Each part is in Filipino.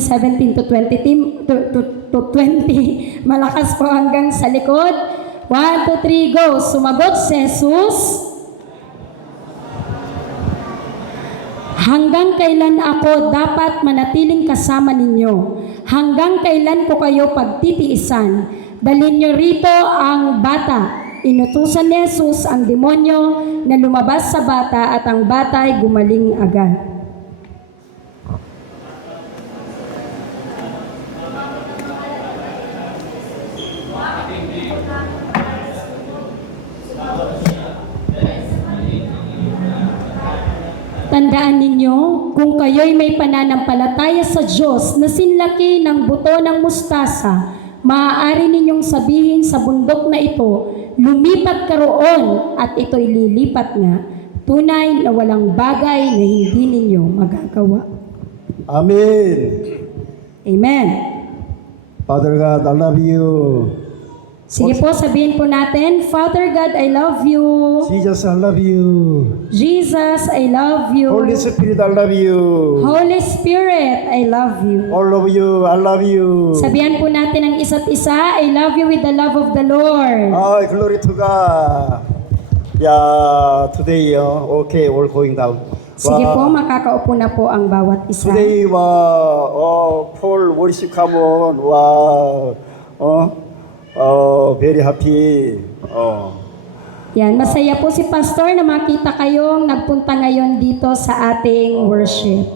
17 to 20, to 20. Malakas po hanggang sa likod. 1, 2, 3, go. Sumagot si Jesus. Hanggang kailan ako dapat manatiling kasama ninyo? Hanggang kailan ko kayo pagtitiisan? Dalhin niyo rito ang bata. Inutusan ni Jesus ang demonyo na lumabas sa bata at ang bata ay gumaling agad. Tandaan ninyo, kung kayo'y may pananampalataya sa Diyos na sinlaki ng buto ng mustasa, maaari ninyong sabihin sa bundok na ito, lumipat ka roon at ito'y lilipat nga. Tunay na walang bagay na hindi ninyo magagawa. Amen. Amen. Father God, I love you. Sige po, sabihin po natin, Father God, I love you. Jesus, I love you. Jesus, I love you. Holy Spirit, I love you. Holy Spirit, I love you. All of you, I love you. Sabihan po natin ang isa't isa, I love you with the love of the Lord. Oh, glory to God. Yeah, today, okay, we're going down. Sige po, makakaupo na po ang bawat isa. Today, Paul worship come on. Wow. Very happy. Yan, masaya po si Pastor na makita kayong nagpunta ngayon dito sa ating worship.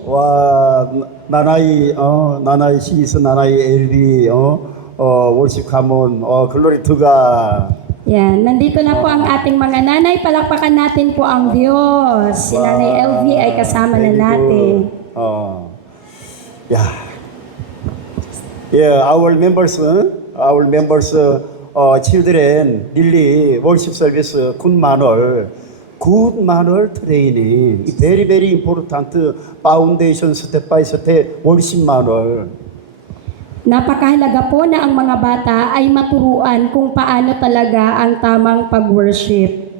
나나이 시스 나나이 LD worship come on. Glory to God. Yan, nandito na po ang ating mga nanay. Palakpakan natin po ang Diyos. Si Nanay LV ay kasama na natin. Our members, children, really worship service, good manner training. Very, very important foundation step by step worship manner. Napakahalaga po na ang mga bata ay maturuan kung paano talaga ang tamang pag-worship.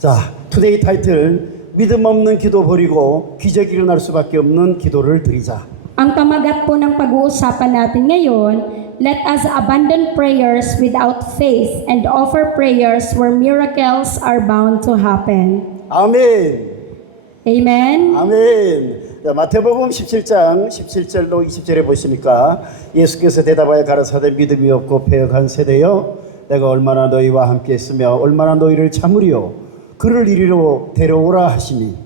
자, today title, 믿음 없는 기도 버리고 기적이 일어날 수밖에 없는 기도를 드리자. Ang pamagat po ng pag-uusapan natin ngayon, let us abandon prayers without faith and offer prayers where miracles are bound to happen. 아멘. Amen? 아멘. 자, 마태복음 17장 17절로 20절에 보시니까 예수께서 대답하여 가라사대 믿음이 없고 패역한 세대여 내가 얼마나 너희와 함께 있으며 얼마나 너희를 참으리요 그를 이리로 데려오라 하시니.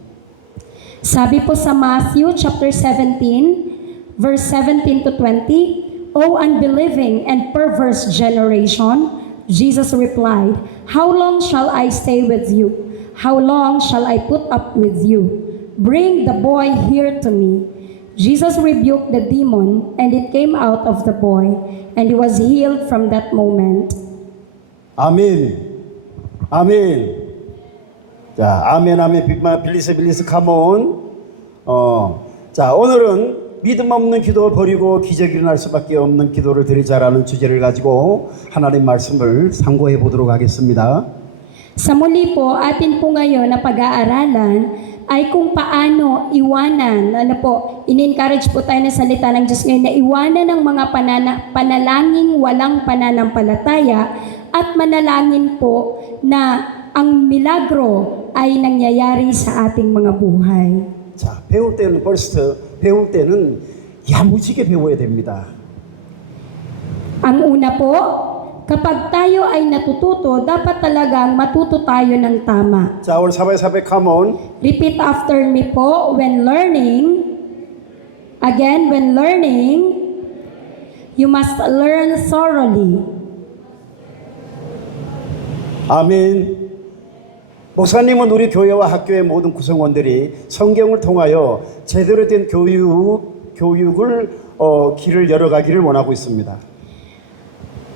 Sabi po sa Matthew chapter 17 verse 17 to 20, O unbelieving and perverse generation, Jesus replied, How long shall I stay with you? How long shall I put up with you? Bring the boy here to me. Jesus rebuked the demon, and it came out of the boy, and he was healed from that moment. 아멘. 아멘. 자, 아멘, 아멘. 빌리스, 컴온. 자, 오늘은 믿음 없는 기도 버리고 기적이 일어날 수밖에 없는 기도를 드리자라는 주제를 가지고 하나님 말씀을 상고해 보도록 하겠습니다. Sa muli po, atin po ngayon na pag-aaralan ay kung paano iwanan, in-encourage po tayo na salita ng Diyos ngayon na iwanan ng mga panalangin walang pananampalataya at manalangin po na ang milagro ay nangyayari sa ating mga buhay. 자, 배울 때는 야무지게 배워야 됩니다. Ang una po, kapag tayo ay natututo, dapat talagang matuto tayo ng tama. 자, 우리 사바이 come on. Repeat after me po, when learning, you must learn thoroughly. 아멘. 목사님은 우리 교회와 학교의 모든 구성원들이 성경을 통하여 제대로 된 교육을 길을 열어가기를 원하고 있습니다.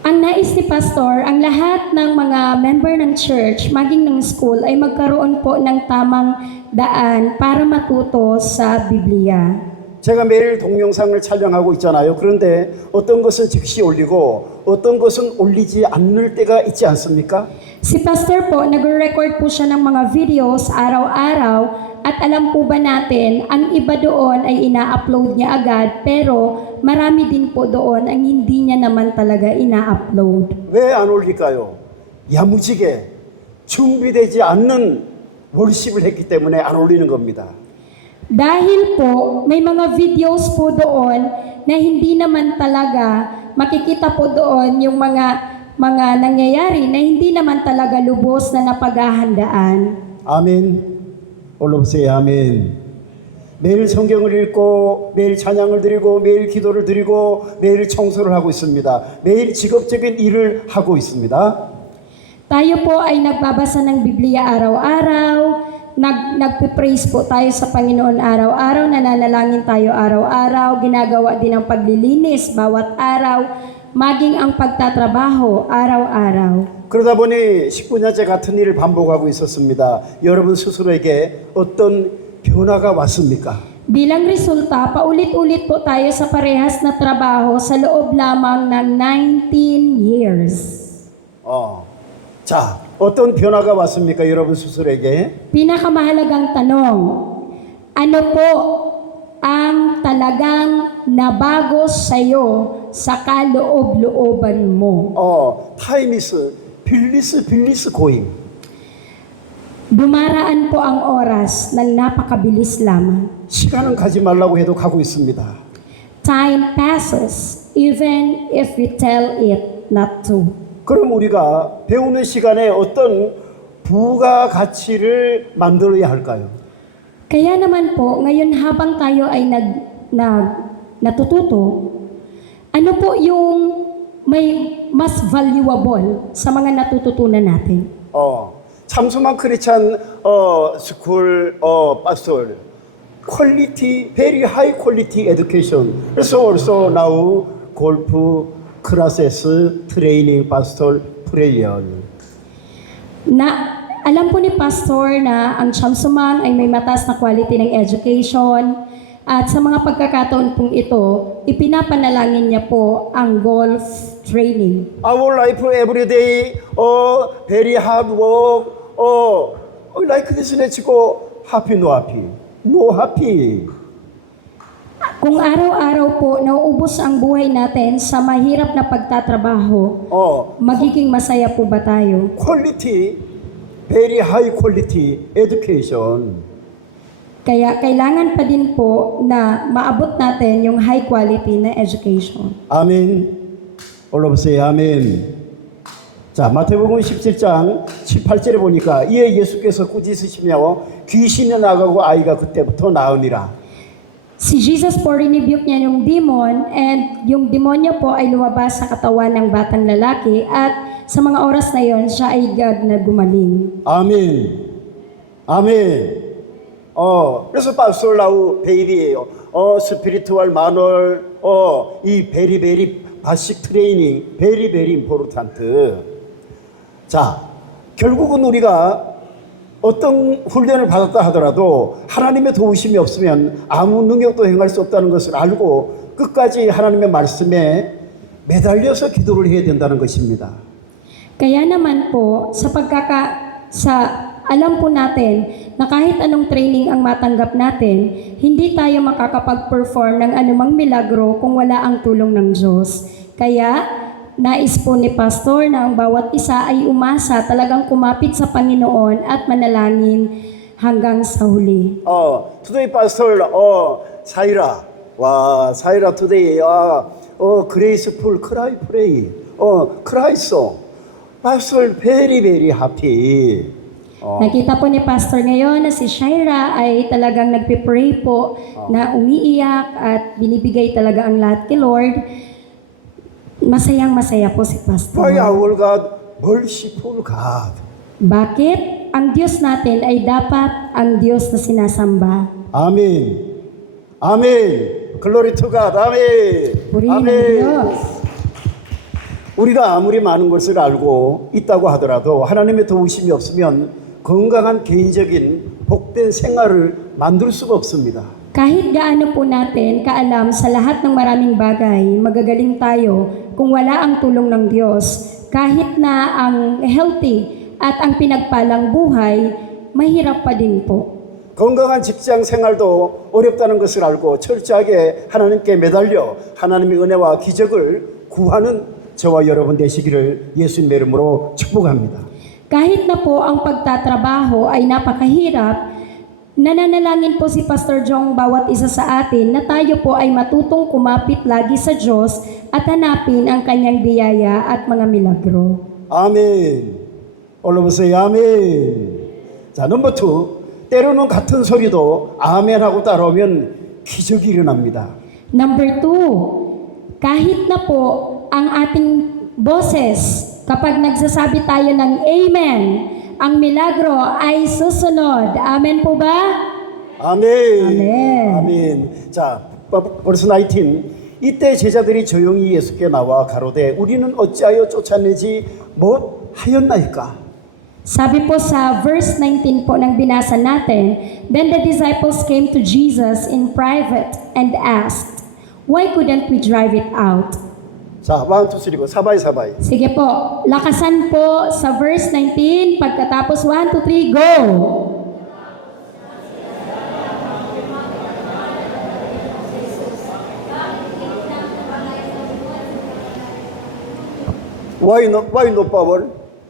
Ang nais ni Pastor, ang lahat ng mga member ng church, maging ng school, ay magkaroon po ng tamang daan para matuto sa Biblia. 제가 매일 동영상을 촬영하고 있잖아요. 그런데 어떤 것은 즉시 올리고 어떤 것은 올리지 않을 때가 있지 않습니까? Si Pastor po, nagre-record po siya ng mga videos araw-araw, At alam po ba natin, ang iba doon ay ina-upload niya agad, pero marami din po doon ang hindi niya naman talaga ina-upload. 왜 안 올릴까요? 야무지게 준비되지 않는 월십을 했기 때문에 안 올리는 겁니다. Dahil po, may mga videos po doon na hindi naman talaga makikita po doon yung mga nangyayari na hindi naman talaga lubos na napaghahandaan. 아멘. 올라보세요. 아멘. 매일 성경을 읽고 매일 찬양을 드리고 매일 기도를 드리고 매일 청소를 하고 있습니다. 매일 직업적인 일을 하고 있습니다. Tayo po ay nagbabasa ng Biblia araw-araw, nagpe-praise po tayo sa Panginoon araw-araw, nananalangin tayo araw-araw, ginagawa din ang paglilinis bawat araw, maging ang pagtatrabaho araw-araw. 그러다 보니 19년째 같은 일을 반복하고 있었습니다. 여러분 스스로에게 어떤 변화가 왔습니까? Bilang resulta, paulit-ulit po tayo sa parehas na trabaho sa loob lamang ng 19 years. 자, 어떤 변화가 왔습니까? 여러분 스스로에게? Pinakamahalagang tanong, ano po ang talagang nabago sa'yo sa kaloob-looban mo? 타임이스 빌리스 고잉. Dumaraan po ang oras ng napakabilis lamang. 시간은 가지 말라고 해도 가고 있습니다. Time passes even if we tell it not to. 그럼 우리가 배우는 시간에 어떤 부가 가치를 만들어야 할까요? Kaya naman po, ngayon habang tayo ay natututo, ano po yung may mas valuable sa mga natututunan natin? 참소만 크리스찬 스쿨 파스톨 퀄리티 very high quality education. Also now golf classes training pastor prayer. Alam po ni Pastor na ang Chamsuman ay may mataas na quality ng education at sa mga pagkakataon pong ito, ipinapanalangin niya po ang golf training. Our life every day very hard work like this let's go happy no happy. Kung araw-araw po nauubos ang buhay natin sa mahirap na pagtatrabaho, magiging masaya po ba tayo? Quality, very high quality education. Kaya kailangan pa din po na maabot natin yung high quality na education. 아멘. 올라보세요. 아멘. 자, 마태복음 17장 18절에 보니까 이에 예수께서 꾸짖으시며 귀신이 나가고 아이가 그때부터 나으니라. Si Jesus po rinibuk niya yung demon and yung demonyo po ay lumabas sa katawan ng batang lalaki at sa mga oras na yon siya ay na gumaling. 아멘. 아멘. 그래서 파스톨라우 베이비예요. 스피리투얼 마nual, 이 베리 바식 트레이닝, 베리 임포르탄트. 자, 결국은 우리가 어떤 훈련을 받았다 하더라도 하나님의 도우심이 없으면 아무 능력도 행할 수 없다는 것을 알고 끝까지 하나님의 말씀에 매달려서 기도를 해야 된다는 것입니다. Kaya naman po, alam po natin na kahit anong training ang matanggap natin, hindi tayo makakapag-perform ng anumang milagro kung wala ang tulong ng Diyos. Kaya, nais po ni Pastor na ang bawat isa ay umasa, talagang kumapit sa Panginoon at manalangin hanggang sa huli. Today Pastor, 사이라, 사이라 today, graceful cry pray, cry song. Pastor very happy. Nakita po ni Pastor ngayon na si Shaira ay talagang nagpipray po na umiiyak at binibigay talaga ang lahat kay Lord. Masayang-masaya po si Pastor. Why our God, merciful God. Bakit? Ang Diyos natin ay dapat ang Diyos na sinasamba. 아멘. 아멘. Glory to God. 아멘. Purihin ang Diyos. 우리가 아무리 많은 것을 알고 있다고 하더라도 하나님의 도우심이 없으면 건강한 개인적인 복된 생활을 만들 수가 없습니다. Kahit gaano po natin kaalam sa lahat ng maraming bagay, magagaling tayo kung wala ang tulong ng Diyos. Kahit na ang healthy at ang pinagpalang buhay, mahirap pa din po. 건강한 직장 생활도 어렵다는 것을 알고 철저하게 하나님께 매달려 하나님의 은혜와 기적을 구하는 저와 여러분 되시기를 예수님의 이름으로 축복합니다. Kahit na po ang pagtatrabaho ay napakahirap, nananalangin po si Pastor Jong bawat isa sa atin na tayo po ay matutong kumapit lagi sa Diyos at hanapin ang kanyang biyaya at mga milagro. 아멘. 올라보세요. 아멘. 자, 넘버 2. 때로는 같은 소리도 아멘하고 따라오면 기적이 일어납니다. Number 2, kahit na po ang ating boses, kapag nagsasabi tayo ng Amen, ang milagro ay susunod. Amen po ba? 아멘. 아멘. 아멘. 자, 벌써 19. 이때 제자들이 조용히 예수께 나와 가로되 우리는 어찌하여 쫓아내지 못하였나이까? Sabi po sa verse 19 po ng binasa natin, then the disciples came to Jesus in private and asked, why couldn't we drive it out? 자, 1, 2, 3, go. 사바이. Sige po, lakasan po sa verse 19, pagkatapos 1, 2, 3, go! Why no power?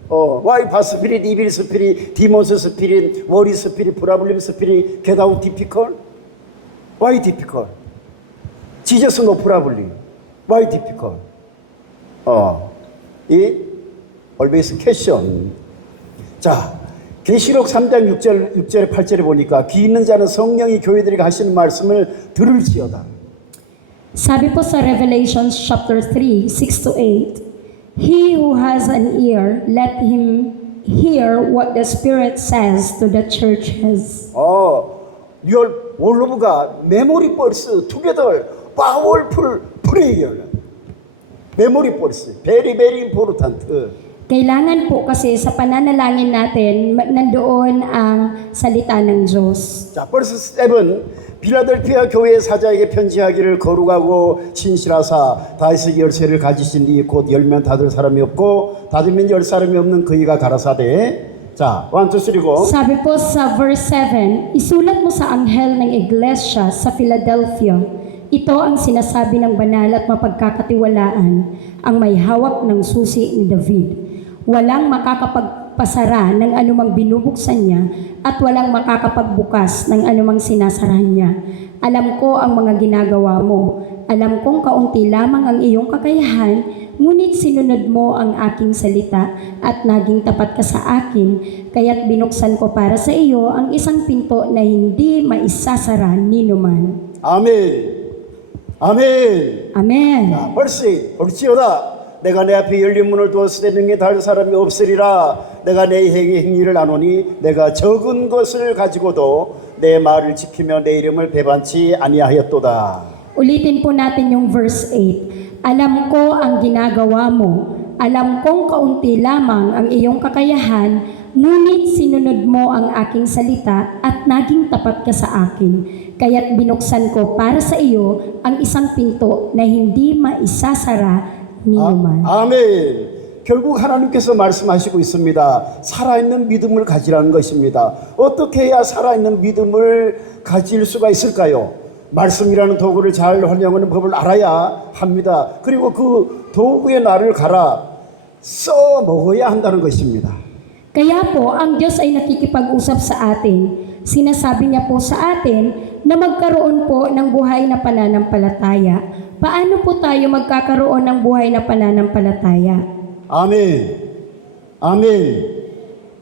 Why bad spirit, evil spirit, demons spirit, worry spirit, problem spirit, get out difficult? Why difficult? Jesus no problem. Why difficult? 이 always question. 자, 계시록 3장 6절에 8절에 보니까 귀 있는 자는 성령이 교회들에게 하시는 말씀을 들을지어다. Sabi po sa Revelations chapter 3, 6 to 8, he who has an ear, let him hear what the Spirit says to the churches. Your all of God, memory verse together, powerful prayer. Memory verse, very important. Kailangan po kasi sa pananalangin natin, nandoon ang salita ng Diyos. 자, verse 7. 빌라델피아 교회 사자에게 편지하기를 거룩하고 신실하사 다윗의 열쇠를 가지신 이 곧 열면 닫을 사람이 없고 닫으면 열 사람이 없는 그이가 가라사대. 자, 1, 2, 3, go. Sabi po sa verse 7, isulat mo sa anghel ng iglesia sa Philadelphia. Ito ang sinasabi ng banal at mapagkakatiwalaan, ang may hawak ng susi ni David. Walang makakapagpasara ng anumang binubuksan niya at walang makakapagbukas ng anumang sinasarahan niya. Alam ko ang mga ginagawa mo. Alam kong kaunti lamang ang iyong kakayahan, ngunit sinunod mo ang aking salita at naging tapat ka sa akin, kaya't binuksan ko para sa iyo ang isang pinto na hindi maisasara ninuman. 아멘. 아멘. Amen. 자, 벌써 볼지어다. 내가 내 앞에 열린 문을 두었을 때 능히 닫을 사람이 없으리라. 내가 내 행위를 아노니 내가 적은 것을 가지고도 내 말을 지키며 내 이름을 배반치 아니하였도다. Ulitin po natin yung verse 8. Alam ko ang ginagawa mo. Alam kong kaunti lamang ang iyong kakayahan, ngunit sinunod mo ang aking salita at naging tapat ka sa akin. Kaya't binuksan ko para sa iyo ang isang pinto na hindi maisasara ninuman. 아멘. 결국 하나님께서 말씀하시고 있습니다. 살아있는 믿음을 가지라는 것입니다. 어떻게 해야 살아있는 믿음을 가질 수가 있을까요? 말씀이라는 도구를 잘 활용하는 법을 알아야 합니다. 그리고 그 도구의 날을 갈아 써 먹어야 한다는 것입니다. Kaya po, ang Diyos ay nakikipag-usap sa atin. Sinasabi niya po sa atin na magkaroon po ng buhay na pananampalataya. Paano po tayo magkakaroon ng buhay na pananampalataya? 아멘. 아멘.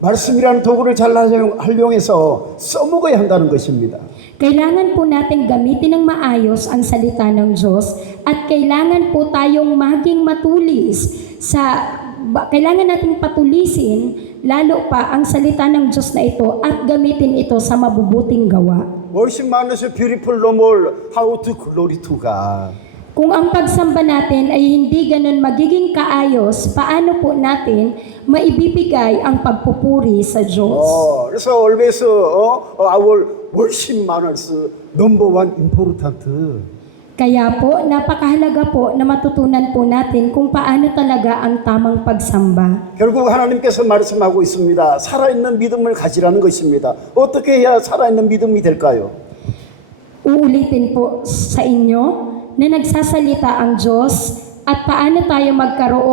말씀이라는 도구를 잘 활용해서 써먹어야 한다는 것입니다. Kailangan po natin gamitin ng maayos ang salita ng Diyos at kailangan po tayong maging matulis kailangan nating patulisin lalo pa ang salita ng Diyos na ito at gamitin ito sa mabubuting gawa. Worship man's beautiful no more, how to glory to God. Kung ang pagsamba natin ay hindi ganun magiging kaayos, paano po natin maibibigay ang pagpupuri sa Diyos? 그래서 always our worship manners number one important. Kaya po, napakahalaga po na matutunan po natin kung paano talaga ang tamang pagsamba. 결국 하나님께서 말씀하고 있습니다. 살아있는 믿음을 가지라는 것입니다. 어떻게 해야 살아있는 믿음이 될까요? Uulitin po sa inyo na nagsasalita ang Diyos at paano tayo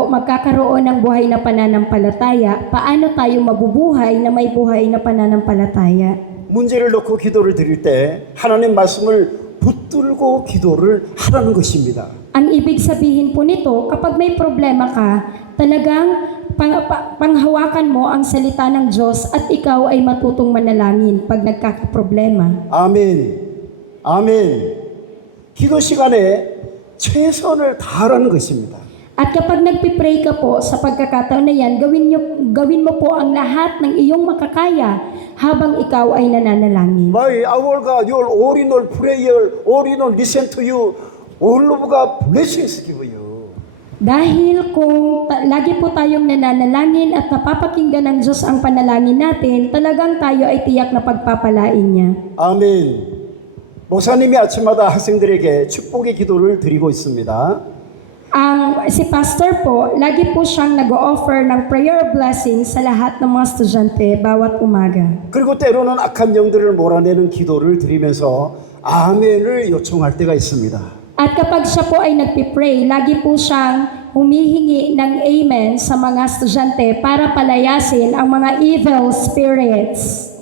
magkakaroon ng buhay na pananampalataya, paano tayo mabubuhay na may buhay na pananampalataya. 문제를 놓고 기도를 드릴 때 하나님 말씀을 붙들고 기도를 하라는 것입니다. Ang ibig sabihin po nito, kapag may problema ka, talagang panghawakan mo ang salita ng Diyos at ikaw ay matutong manalangin pag nagkakaproblema. 아멘. 아멘. 기도 시간에 최선을 다하라는 것입니다. At kapag nagpipray ka po sa pagkakataon na yan, gawin mo po ang lahat ng iyong makakaya habang ikaw ay nananalangin. My our God, your all in all prayer, all in all listen to you, all of God blessings give you. Dahil kung lagi po tayong nananalangin at napapakinggan ng Diyos ang panalangin natin, talagang tayo ay tiyak na pagpapalain niya. 아멘. 목사님이 아침마다 학생들에게 축복의 기도를 드리고 있습니다. Si pastor po, lagi po siyang nag-o-offer ng prayer blessing sa lahat ng mga estudyante bawat umaga. 그리고 때로는 악한 영들을 몰아내는 기도를 드리면서 아멘을 요청할 때가 있습니다. At kapag siya po ay nagpipray, lagi po siyang humihingi ng amen sa mga estudyante para palayasin ang mga evil spirits.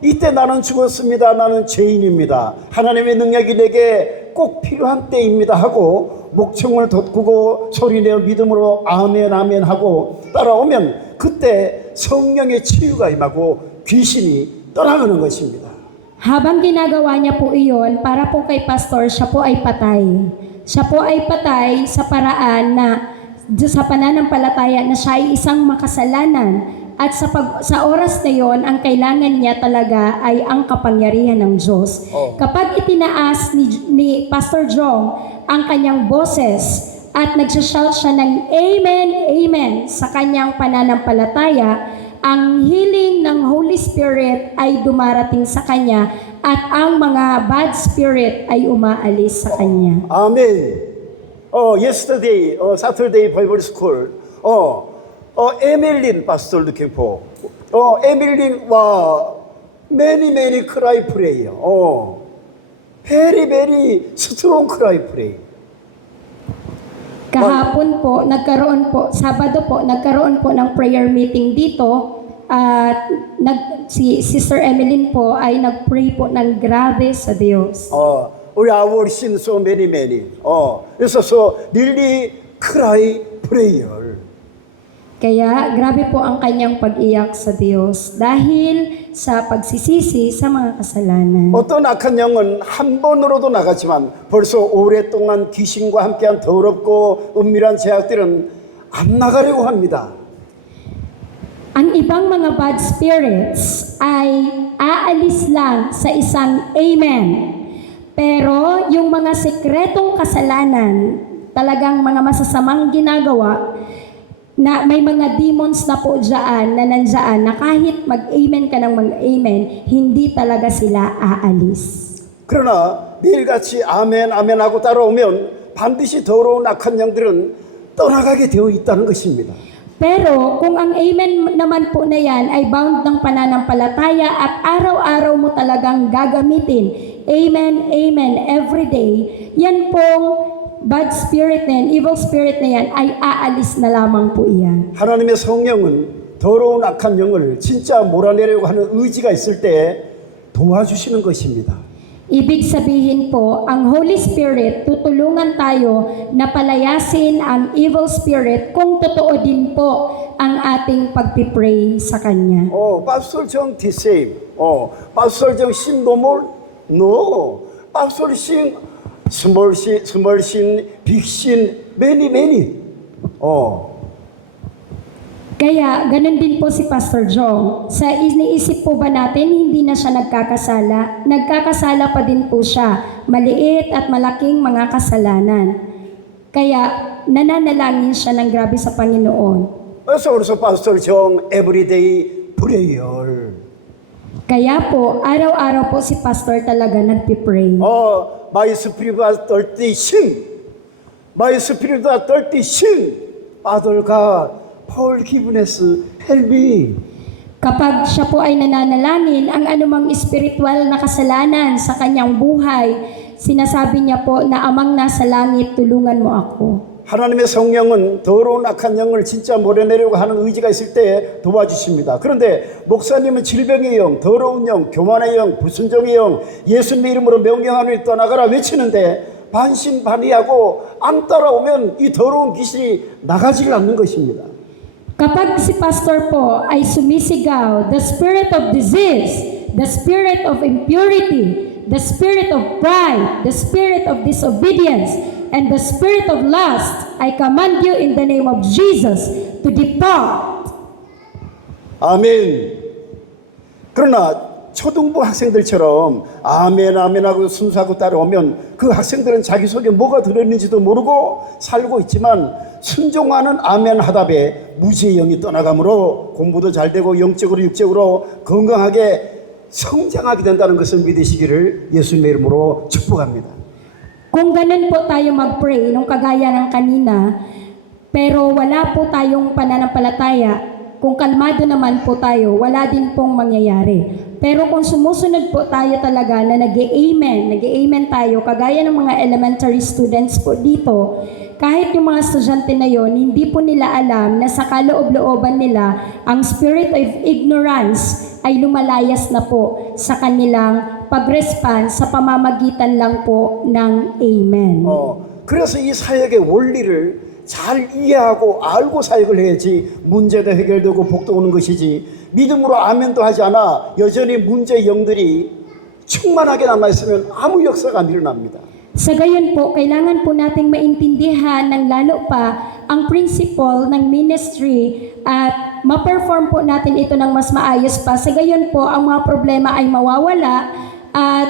이때 나는 죽었습니다. 나는 죄인입니다. 하나님의 능력이 내게 꼭 필요한 때입니다 하고 목청을 돋구고 소리내어 믿음으로 아멘 아멘 하고 따라오면 그때 성령의 치유가 임하고 귀신이 떠나가는 것입니다. Habang ginagawa niya po iyon, para po kay pastor, siya po ay patay. Siya po ay patay sa paraan na sa pananampalataya na siya ay isang makasalanan. At sa oras na yon, ang kailangan niya talaga ay ang kapangyarihan ng Diyos. Kapag itinaas ni Pastor Jong ang kanyang boses at nagsashout siya ng Amen, Amen sa kanyang pananampalataya, ang healing ng Holy Spirit ay dumarating sa kanya at ang mga bad spirit ay umaalis sa kanya. 아멘. Yesterday, Saturday Bible School, 에밀린 pastor looking for. 에밀린, many cry prayer. Very strong cry prayer. Kahapon po, Sabado po, nagkaroon po ng prayer meeting dito at si Sister Emeline po ay nagpray po ng grabe sa Diyos. We our sin so many. So really cry prayer. Kaya grabe po ang kanyang pag-iyak sa Diyos dahil sa pagsisisi sa mga kasalanan. 어떤 악한 영은 한 번으로도 나갔지만 벌써 오랫동안 귀신과 함께한 더럽고 은밀한 죄악들은 안 나가려고 합니다. Ang ibang mga bad spirits ay aalis lang sa isang amen. Pero yung mga sekretong kasalanan, talagang mga masasamang ginagawa, na may mga demons na po dyan, na nandyan, na kahit mag-amen ka ng mag-amen, hindi talaga sila aalis. 그러나 매일같이 아멘 하고 따라오면 반드시 더러운 악한 영들은 떠나가게 되어 있다는 것입니다. Pero kung ang amen naman po na yan ay bound ng pananampalataya at araw-araw mo talagang gagamitin, amen, amen, every day, yan pong bad spirit na yan, evil spirit na yan, ay aalis na lamang po iyan. 하나님의 성령은 더러운 악한 영을 진짜 몰아내려고 하는 의지가 있을 때 도와주시는 것입니다. Ibig sabihin po, ang Holy Spirit tutulungan tayo na palayasin ang evil spirit kung totoo din po ang ating pagpipray sa Kanya. Pastor Jong deceive. Pastor Jong sin no more. No. Pastor sin small sin, big sin, many. Kaya, ganun din po si Pastor Jong. Sa iniisip po ba natin, hindi na siya nagkakasala? Nagkakasala pa din po siya. Maliit at malaking mga kasalanan. Kaya, nananalangin siya ng grabe sa Panginoon. So Pastor Jong everyday prayer. Kaya po, araw-araw po si Pastor talaga nagpipray. My spirit was thirsty, sing. My spirit was thirsty, sing. Father God, forgiveness, help me. Kapag siya po ay nananalangin, ang anumang espiritual na kasalanan sa kanyang buhay, sinasabi niya po na Amang nasa langit, tulungan mo ako. 하나님의 성령은 더러운 악한 영을 진짜 몰아내려고 하는 의지가 있을 때 도와주십니다. 그런데 목사님은 질병의 영, 더러운 영, 교만의 영, 불순종의 영, 예수님의 이름으로 명령하는 떠나가라 외치는데 반신반의하고 안 따라오면 이 더러운 귀신이 나가지를 않는 것입니다. Kapag si pastor po ay sumisigaw, the spirit of disease, the spirit of impurity, the spirit of pride, the spirit of disobedience, and the spirit of lust, I command you in the name of Jesus to depart. 아멘. 그러나 초등부 학생들처럼 아멘 아멘 하고 순수하고 따라오면 그 학생들은 자기 속에 뭐가 들어있는지도 모르고 살고 있지만 순종하는 아멘 하답에 무지의 영이 떠나가므로 공부도 잘 되고 영적으로 육적으로 건강하게 성장하게 된다는 것을 믿으시기를 예수님의 이름으로 축복합니다. Kung ganun po tayo mag-pray, nung kagaya ng kanina, pero wala po tayong pananampalataya, kung kalmado naman po tayo, wala din pong mangyayari. Pero kung sumusunod po tayo talaga na nag-amen tayo, kagaya ng mga elementary students po dito, kahit yung mga estudyante na yon, hindi po nila alam na sa kaloob-looban nila, ang spirit of ignorance ay lumalayas na po sa kanilang pag-respond sa pamamagitan lang po ng amen. 그래서 이 사역의 원리를 잘 이해하고 알고 사역을 해야지 문제도 해결되고 복도 오는 것이지 믿음으로 아멘도 하지 않아 여전히 문제 영들이 충만하게 남아있으면 아무 역사가 안 일어납니다. Sa gayon po, kailangan po nating maintindihan ng lalo pa ang principle ng ministry at ma-perform po natin ito ng mas maayos pa. Sa gayon po, ang mga problema ay mawawala at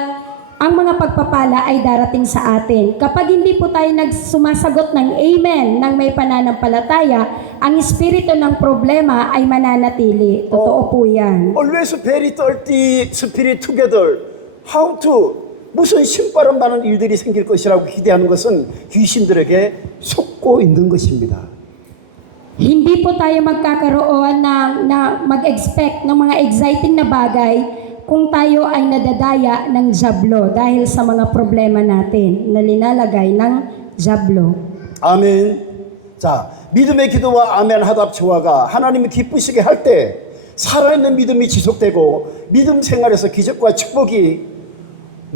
ang mga pagpapala ay darating sa atin. Kapag hindi po tayo nagsumasagot ng amen ng may pananampalataya, ang espiritu ng problema ay mananatili. Totoo po yan. Always very dirty spirit together. How to? 무슨 신바람 나는 일들이 생길 것이라고 기대하는 것은 귀신들에게 속고 있는 것입니다. Hindi po tayo magkakaroon na mag-expect ng mga exciting na bagay kung tayo ay nadadaya ng jablo dahil sa mga problema natin na linalagay ng jablo. 아멘. 자, 믿음의 기도와 아멘 하답 조화가 하나님이 기쁘시게 할 때 살아있는 믿음이 지속되고 믿음 생활에서 기적과 축복이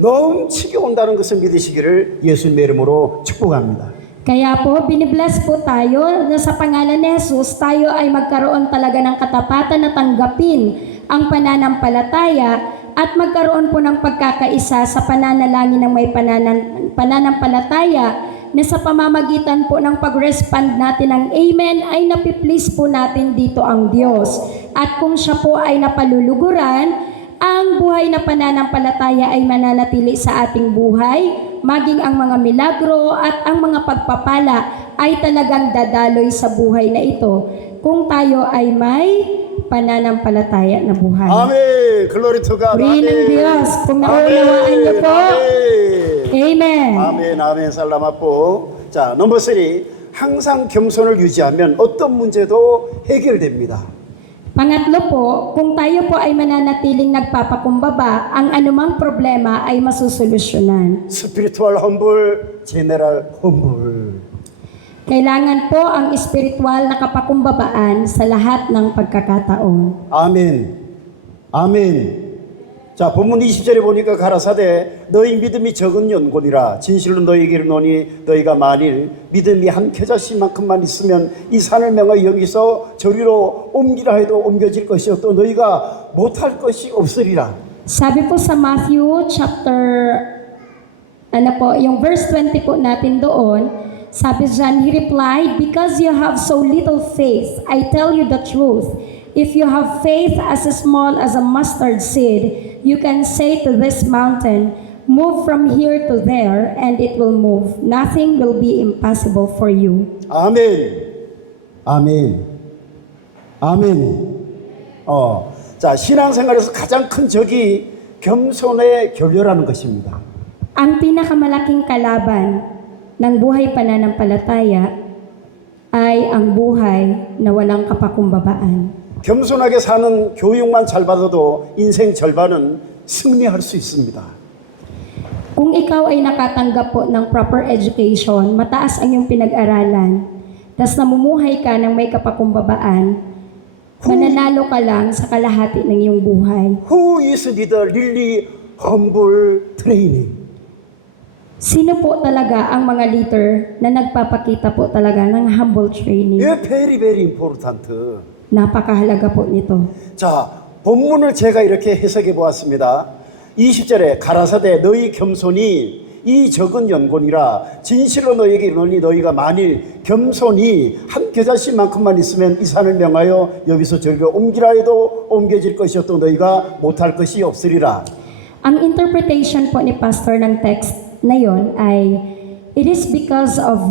넘치게 온다는 것을 믿으시기를 예수님의 이름으로 축복합니다. Kaya po, binibless po tayo na sa pangalan ni Jesus, tayo ay magkaroon talaga ng katapatan na tanggapin ang pananampalataya at magkaroon po ng pagkakaisa sa pananalangin ng may pananampalataya na sa pamamagitan po ng pag-respond natin ng amen ay napiplease po natin dito ang Diyos. At kung siya po ay napaluluguran, ang buhay na pananampalataya ay mananatili sa ating buhay, maging ang mga milagro at ang mga pagpapala ay talagang dadaloy sa buhay na ito kung tayo ay may pananampalataya na buhay. 아멘. 글로리 투 갓. Purihin ng Diyos kung naunawaan niyo po. Amen. 아멘. 아멘. 살라마포. 자, 넘버 3. 항상 겸손을 유지하면 어떤 문제도 해결됩니다. Pangatlo po, kung tayo po ay mananatiling nagpapakumbaba, ang anumang problema ay masusolusyonan. 스피리투얼 험불, 제네럴 험불. Kailangan po ang espiritual na kapakumbabaan sa lahat ng pagkakataon. 아멘. 아멘. 자, 본문 20절에 보니까 가라사대 너희 믿음이 적은 연골이라 진실로 너희에게 이르노니 너희가 만일 믿음이 한 겨자씨만큼만 있으면 이 산을 명하여 여기서 저리로 옮기라 해도 옮겨질 것이요 또 너희가 못할 것이 없으리라. Sabi po sa Matthew yung verse 20 po natin doon, sabi dyan, he replied, because you have so little faith, I tell you the truth. If you have faith as small as a mustard seed, you can say to this mountain, move from here to there, and it will move. Nothing will be impossible for you. 아멘. 아멘. 아멘. 자, 신앙생활에서 가장 큰 적이 겸손의 결여라는 것입니다. Ang pinakamalaking kalaban ng buhay pananampalataya ay ang buhay na walang kapakumbabaan. 겸손하게 사는 교육만 잘 받아도 인생 절반은 승리할 수 있습니다. Kung ikaw ay nakatanggap po ng proper education, mataas ang iyong pinag-aralan, tas namumuhay ka ng may kapakumbabaan, mananalo ka lang sa kalahati ng iyong buhay. Who is the really humble training? Sino po talaga ang mga leader na nagpapakita po talaga ng humble training? Very, very important. Napakahalaga po nito. 자, 본문을 제가 이렇게 해석해 보았습니다. 20절에 가라사대 너희 겸손이 이 적은 연곤이라 진실로 너희에게 이르노니 너희가 만일 겸손히 한 겨자씨만큼만 있으면 이 산을 명하여 여기서 저리로 옮기라 해도 옮겨질 것이었던 너희가 못할 것이 없으리라. Ang interpretation po ni pastor ng text na yon ay, it is because of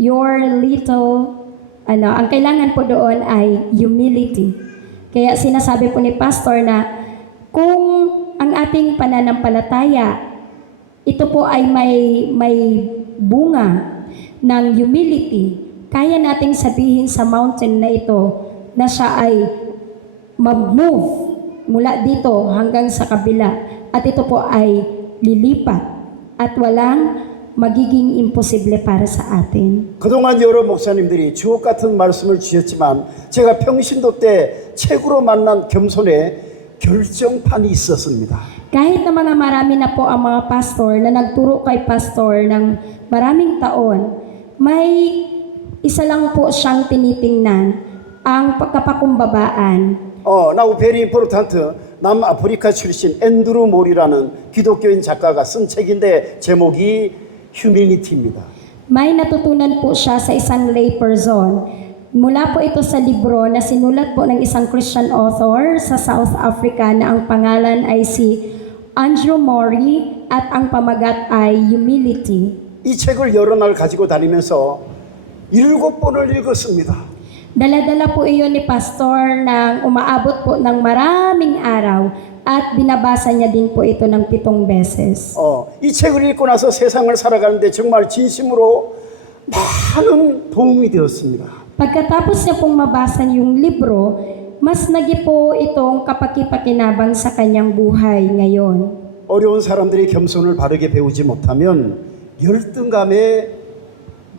your little, ang kailangan po doon ay humility. Kaya sinasabi po ni pastor na kung ang ating pananampalataya, ito po ay may bunga ng humility, kaya nating sabihin sa mountain na ito na siya ay mag-move mula dito hanggang sa kabila at ito po ay lilipat at walang magiging imposible para sa atin. 그동안 여러 목사님들이 주옥 같은 말씀을 주셨지만 제가 평신도 때 책으로 만난 겸손의 결정판이 있었습니다. Kahit na marami na po ang mga pastor na nagturo kay pastor ng maraming taon, may isa lang po siyang tinitingnan, ang pagkapakumbabaan. Now very important. 남아프리카 출신 앤드루 몰이라는 기독교인 작가가 쓴 책인데 제목이 휴밀리티입니다. May natutunan po siya sa isang lay person. Mula po ito sa libro na sinulat po ng isang Christian author sa South Africa na ang pangalan ay si Andrew Maury at ang pamagat ay Humility. 이 책을 여러 날 가지고 다니면서 7번을 읽었습니다. Dala-dala po iyon ni pastor nang umaabot po ng maraming araw at binabasa niya din po ito ng 7 beses. 이 책을 읽고 나서 세상을 살아가는데 정말 진심으로 많은 도움이 되었습니다. Pagkatapos niya pong mabasa yung libro, mas nagi po itong kapakipakinabang sa kanyang buhay ngayon. 어려운 사람들이 겸손을 바르게 배우지 못하면 열등감의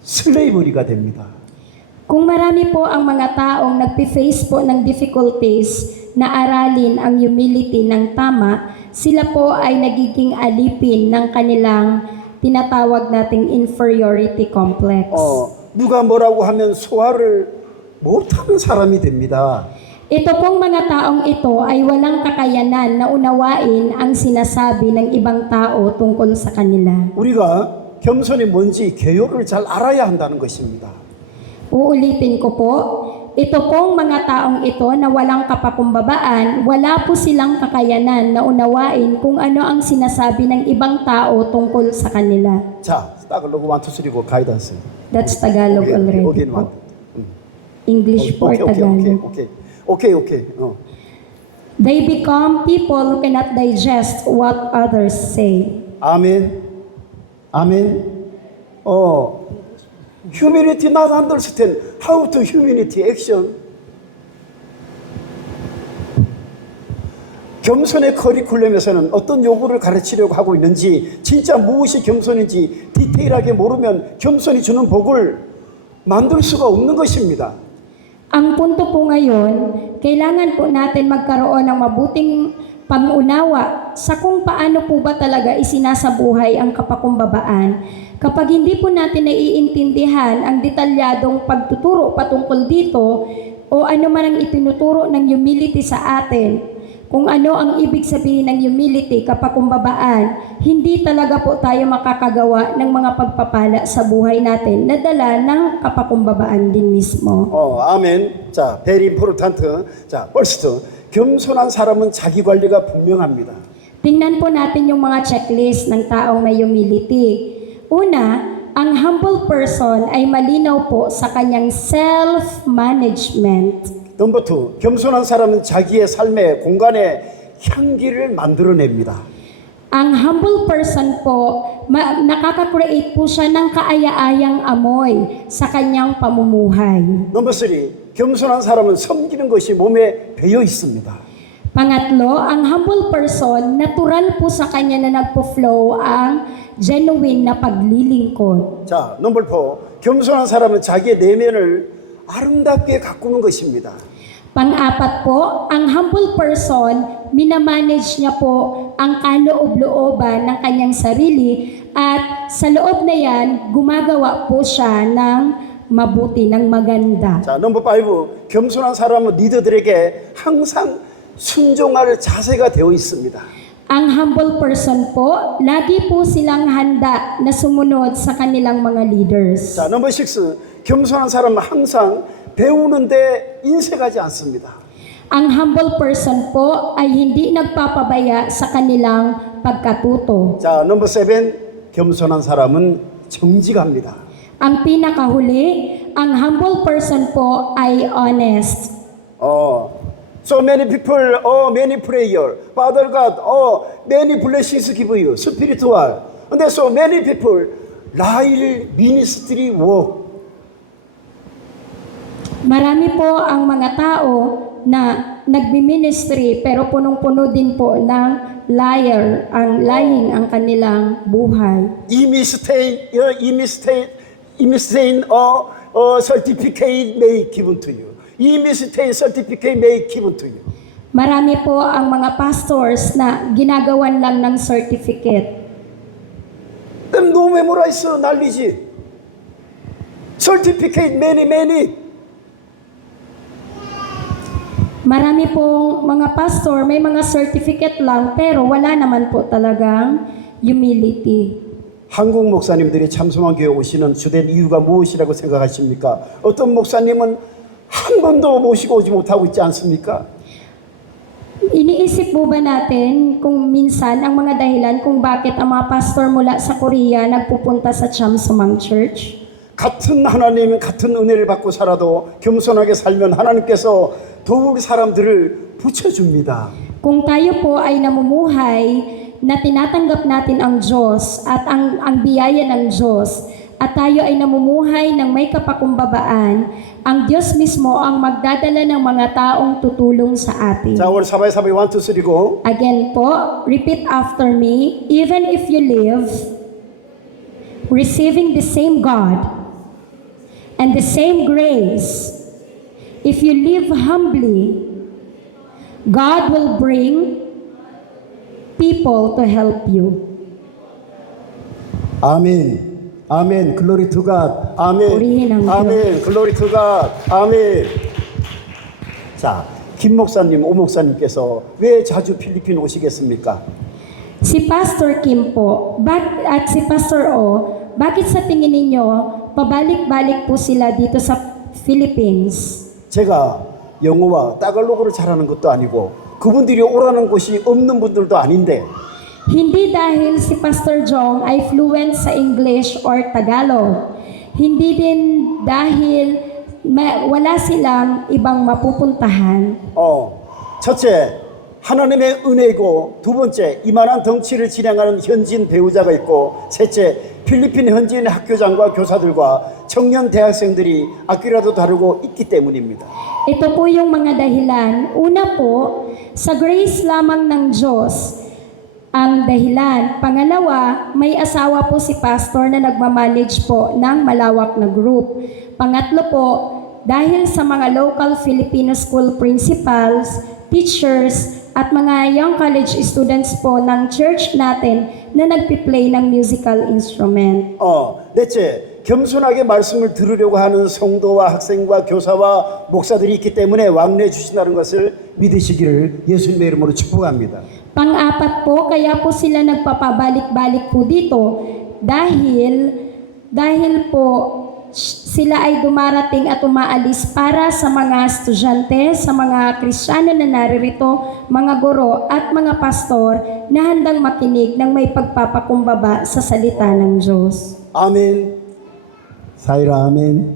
슬레이버리가 됩니다. Kung marami po ang mga taong nagpi-face po ng difficulties na aralin ang humility ng tama, sila po ay nagiging alipin ng kanilang tinatawag nating inferiority complex. 누가 뭐라고 하면 소화를 못하는 사람이 됩니다. Ito pong mga taong ito ay walang kakayanan na unawain ang sinasabi ng ibang tao tungkol sa kanila. 우리가 겸손이 뭔지 개요를 잘 알아야 한다는 것입니다. Uulitin ko po, ito pong mga taong ito na walang kapakumbabaan, wala po silang kakayanan na unawain kung ano ang sinasabi ng ibang tao tungkol sa kanila. 자, 따글로그 1, 2, 3, 4 가이던스. That's Tagalog already 오케이, po. English for Tagalog. 오케이. They become people who cannot digest what others say. 아멘. Humility not understand. How to humility action. 겸손의 커리큘럼에서는 어떤 요구를 가르치려고 하고 있는지, 진짜 무엇이 겸손인지 디테일하게 모르면 겸손이 주는 복을 만들 수가 없는 것입니다. Ang punto po ngayon, kailangan po natin magkaroon ng mabuting pag-unawa sa kung paano po ba talaga isinasabuhay ang kapakumbabaan. Kapag hindi po natin naiintindihan ang detalyadong pagtuturo patungkol dito o ano man ang itinuturo ng humility sa atin, kung ano ang ibig sabihin ng humility, kapakumbabaan, hindi talaga po tayo makakagawa ng mga pagpapala sa buhay natin na dala ng kapakumbabaan din mismo. 아멘. 자, very important. 자, first, 겸손한 사람은 자기 관리가 분명합니다. Tingnan po natin yung mga checklist ng taong may humility. Una, ang humble person ay malinaw po sa kanyang self-management. 넘버 투, 겸손한 사람은 자기의 삶의 공간에 향기를 만들어냅니다. Ang humble person po, nakaka-create po siya ng kaaya-ayang amoy sa kanyang pamumuhay. 넘버 쓰리, 겸손한 사람은 섬기는 것이 몸에 배어 있습니다. Pangatlo, ang humble person, natural po sa kanya na nagpo-flow ang genuine na paglilingkod. 자, 넘버 포, 겸손한 사람은 자기의 내면을 아름답게 가꾸는 것입니다. Pang-apat po, ang humble person, minamanage niya po ang kaloob-looban ng kanyang sarili at sa loob na yan, gumagawa po siya ng mabuti, ng maganda. 자, 넘버 파이브, 겸손한 사람은 리더들에게 항상 순종할 자세가 되어 있습니다. Ang humble person po, lagi po silang handa na sumunod sa kanilang mga leaders. 자, 넘버 식스, 겸손한 사람은 항상 배우는데 인색하지 않습니다. Ang humble person po ay hindi nagpapabaya sa kanilang pagkatuto. 자, 넘버 세븐, 겸손한 사람은 정직합니다. Ang pinakahuli, ang humble person po ay honest. So many people, many prayer, Father God, many blessings give you, spiritual. And so many people, lie ministry work. Marami po ang mga tao na nagbi-ministry pero punong-puno din po ng liar, ang lying ang kanilang buhay. Certificate may given to you. Certificate may given to you. Marami po ang mga pastors na ginagawan lang ng certificate. Then no memorize knowledge. Certificate many. Marami pong mga pastor, may mga certificate lang pero wala naman po talagang humility. 한국 목사님들이 참소만 교회 오시는 주된 이유가 무엇이라고 생각하십니까? 어떤 목사님은 한 번도 모시고 오지 못하고 있지 않습니까? Iniisip po ba natin kung minsan ang mga dahilan kung bakit ang mga pastor mula sa Korea nagpupunta sa Chamsumang Church? 같은 하나님, 같은 은혜를 받고 살아도 겸손하게 살면 하나님께서 더욱 사람들을 붙여줍니다. Kung tayo po ay namumuhay na tinatanggap natin ang Diyos at ang biyaya ng Diyos at tayo ay namumuhay ng may kapakumbabaan, ang Diyos mismo ang magdadala ng mga taong tutulong sa atin. 자, 오늘 사바이 1, 2, 3 고. Again po, repeat after me. Even if you live receiving the same God and the same grace, if you live humbly, God will bring people to help you. 아멘. 아멘. 글로리 투 갓. Purihin ang 아멘. 아멘. 글로리 투 갓. 아멘. 자, 김 목사님, 오 목사님께서 왜 자주 필리핀 오시겠습니까? Si Pastor Kim po, at si Pastor O, bakit sa tingin ninyo pabalik-balik po sila dito sa Philippines? 제가 영어와 따갈로그를 잘하는 것도 아니고 그분들이 오라는 곳이 없는 분들도 아닌데 Hindi dahil si Pastor Jong ay fluent sa English or Tagalog. Hindi din dahil wala silang ibang mapupuntahan. 첫째, 하나님의 은혜이고 두 번째, 이만한 덩치를 진행하는 현지인 배우자가 있고 셋째, 필리핀 현지인 학교장과 교사들과 청년 대학생들이 악기라도 다루고 있기 때문입니다. Ito po yung mga dahilan. Una po, sa grace lamang ng Diyos ang dahilan. Pangalawa, may asawa po si pastor na nagmamanage po ng malawak na group. Pangatlo po, dahil sa mga local Filipino school principals, teachers, at mga young college students po ng church natin na nagpi-play ng musical instrument. 넷째, 겸손하게 말씀을 들으려고 하는 성도와 학생과 교사와 목사들이 있기 때문에 왕래 주신다는 것을 믿으시기를 예수님의 이름으로 축복합니다. Pang-apat po, kaya po sila nagpapabalik-balik po dito dahil po sila ay dumarating at umaalis para sa mga estudyante, sa mga Kristiyano na naririto, mga guro at mga pastor na handang makinig ng may pagpapakumbaba sa salita ng Diyos. 아멘. 사이라 아멘.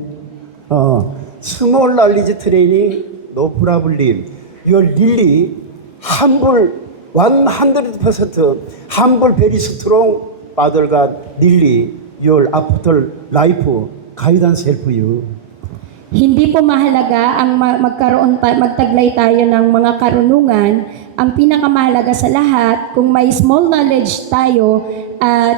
스몰 날리지 트레이닝 no problem. You're really humble, 100% humble, very strong. Father God, really, your after life guidance help you. Hindi po mahalaga ang magtaglay tayo ng mga karunungan. Ang pinakamahalaga sa lahat, kung may small knowledge tayo at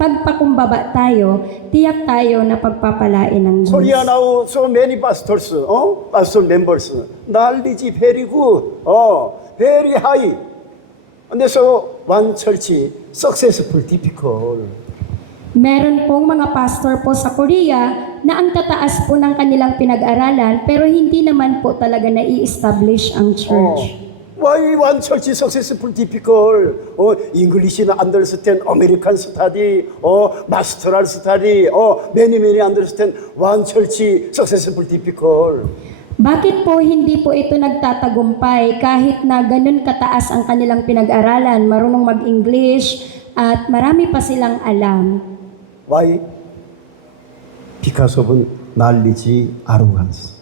pagpakumbaba tayo, tiyak tayo na pagpapalain ng Diyos. Korea now so many pastors, pastor members, knowledge very good, very high. And so one church successful, difficult. Meron pong mga pastor po sa Korea na ang tataas po ng kanilang pinag-aralan pero hindi naman po talaga na-i-establish ang church. Why one church is successful, difficult? English na understand, American study, masteral study, many understand. One church successful, difficult. Bakit po hindi po ito nagtatagumpay kahit na ganun kataas ang kanilang pinag-aralan, marunong mag-English at marami pa silang alam? Why? Because of knowledge arrogance.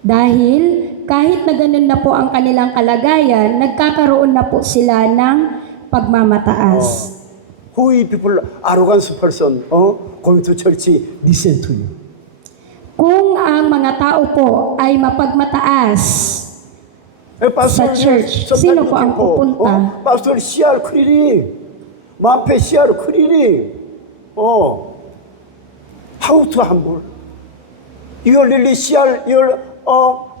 Dahil kahit na ganun na po ang kanilang kalagayan, nagkakaroon na po sila ng pagmamataas. Who is people arrogant person? Going to church, listen to you. Kung ang mga tao po ay mapagmataas sa church, sino po ang pupunta? Pastor, share cleaning. Mape share cleaning. How to humble? You really share your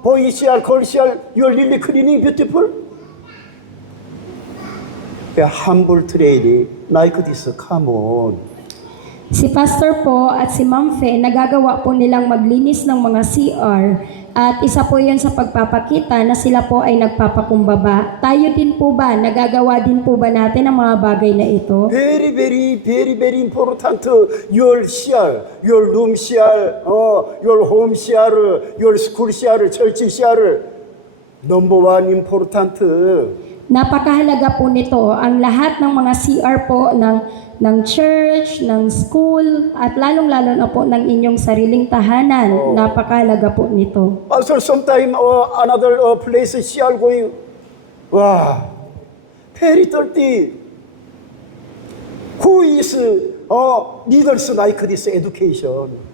boy share, girl share. You really cleaning beautiful. A humble training like this. Come on. Si Pastor po at si Ma'am Fe, nagagawa po nilang maglinis ng mga CR at isa po yun sa pagpapakita na sila po ay nagpapakumbaba. Tayo din po ba, nagagawa din po ba natin ang mga bagay na ito? Very important. Your share, your room share, your home share, your school share, church share. Number one important. Napakahalaga po nito ang lahat ng mga CR po ng church, ng school, at lalong-lalo na po ng inyong sariling tahanan. Napakahalaga po nito. Also, sometime another place share going. Wow, very dirty. Who is leaders like this education?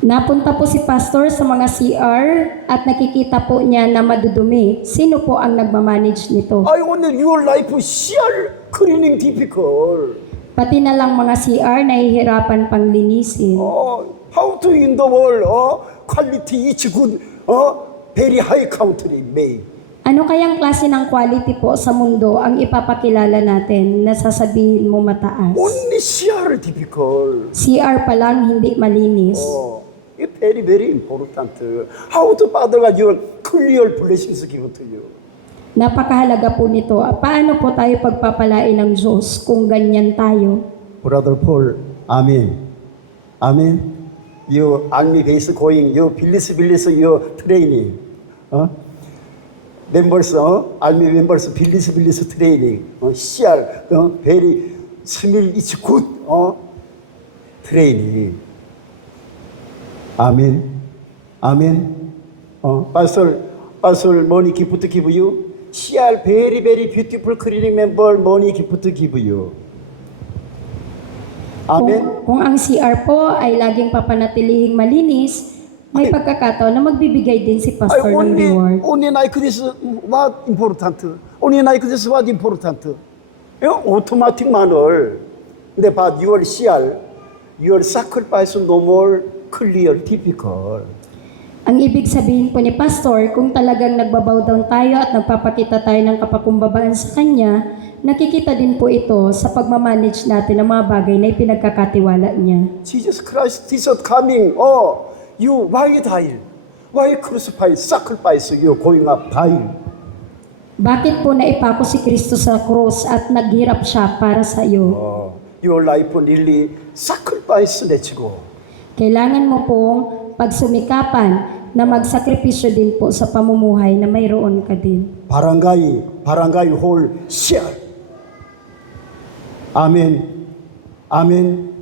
Napunta po si Pastor sa mga CR at nakikita po niya na madudumi. Sino po ang nagmamanage nito? I want your life share cleaning difficult. Pati na lang mga CR nahihirapan pang linisin. How to in the world? Quality is good. Very high country made. Ano kayang klase ng quality po sa mundo ang ipapakilala natin na sasabihin mo mataas? Only share difficult. CR pa lang hindi malinis. It's very important. How to Father God, your clear blessings given to you. Napakahalaga po nito. Paano po tayo pagpapalain ng Diyos kung ganyan tayo? Brother Paul, Amen. Amen. You army base going, you believe your training. Members, army members believe training. Share, very smell is good. Training. Amen. Amen. Pastor, money gift to give you. Share very beautiful cleaning member money gift to give you. Amen. Kung ang CR po ay laging papanatilihing malinis, may pagkakataon na magbibigay din si Pastor ng reward. Only like this, what important? Only like this, what important? Automatic manner. But your share, your sacrifice no more clear, typical. Ang ibig sabihin po ni Pastor, kung talagang nagbabow down tayo at nagpapakita tayo ng kapakumbabaan sa Kanya, nakikita din po ito sa pagmamanage natin ng mga bagay na ipinagkakatiwala niya. Jesus Christ is coming. You, why die? Why crucify, sacrifice, you going up, die? Bakit po naipako si Kristo sa krus at naghirap siya para sa iyo? Your life really sacrifice, let's go. Kailangan mo pong pagsumikapan na magsakripisyo din po sa pamumuhay na mayroon ka din. Barangay hall, share. Amen. Amen.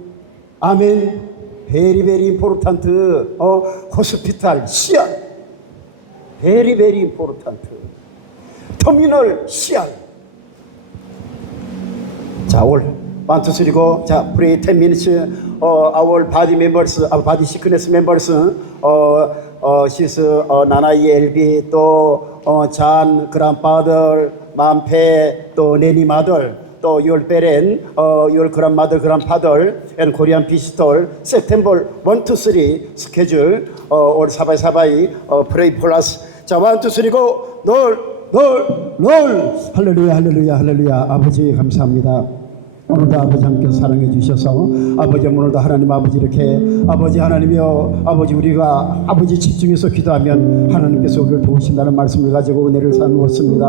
Amen. Very important. Hospital, share. very very important. 터미널 CR. 자, 올 1, 2, 3고 자, pray 10 minutes. Our body members, our body sickness members, she's Nana ELB, 또 John grandfather, Mampe, 또 Nanny mother, 또 your parent, your grandmother, grandfather, and Korean visitor. September 1, 2, 3 schedule. 올 사바이 pray for us. 자, 1, 2, 3고 롤. 할렐루야, 할렐루야, 할렐루야. 아버지 감사합니다. 오늘도 아버지 함께 사랑해 주셔서 아버지 오늘도 하나님 아버지 이렇게 아버지 하나님이여 아버지 우리가 아버지 집중해서 기도하면 하나님께서 우리를 도우신다는 말씀을 가지고 은혜를 나누었습니다.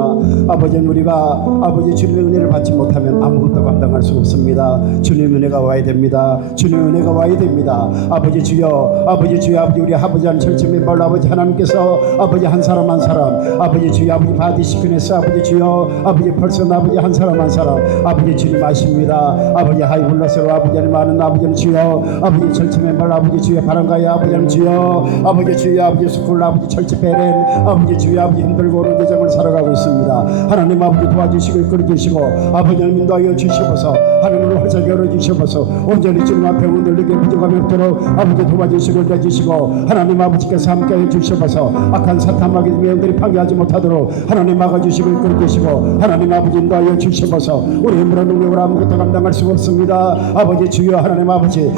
아버지 우리가 아버지 주님의 은혜를 받지 못하면 아무것도 감당할 수 없습니다. 주님의 은혜가 와야 됩니다. 주님의 은혜가 와야 됩니다. 아버지 주여 아버지 우리 아버지 한 철치 멤버 아버지 하나님께서 아버지 한 사람 아버지 주여 아버지 바디 시크네스 아버지 주여 아버지 벌써 아버지 한 사람 아버지 주님 아십니다. 아버지 하이블러스로 아버지 하나님 많은 아버지 주여 아버지 철치 멤버 아버지 주여 바람가의 아버지 주여 아버지 주여 아버지 스쿨 아버지 철치 베렌 아버지 주여 아버지 힘들고 어려운 대장을 살아가고 있습니다. 하나님 아버지 도와주시고 이끌어 주시고 아버지 하나님 인도하여 주시옵소서. 하나님을 활짝 열어주시옵소서. 온전히 주님 앞에 흔들리게 부족함이 없도록 아버지 도와주시고 인도해주시고 하나님 아버지께서 함께해 주시옵소서. 악한 사탄마귀 명들이 파괴하지 못하도록 하나님 막아주시고 이끌어 주시고 하나님 아버지 인도하여 주시옵소서. 우리 힘으로 능력으로 아무것도 감당할 수 없습니다. 아버지 주여 하나님 아버지 주여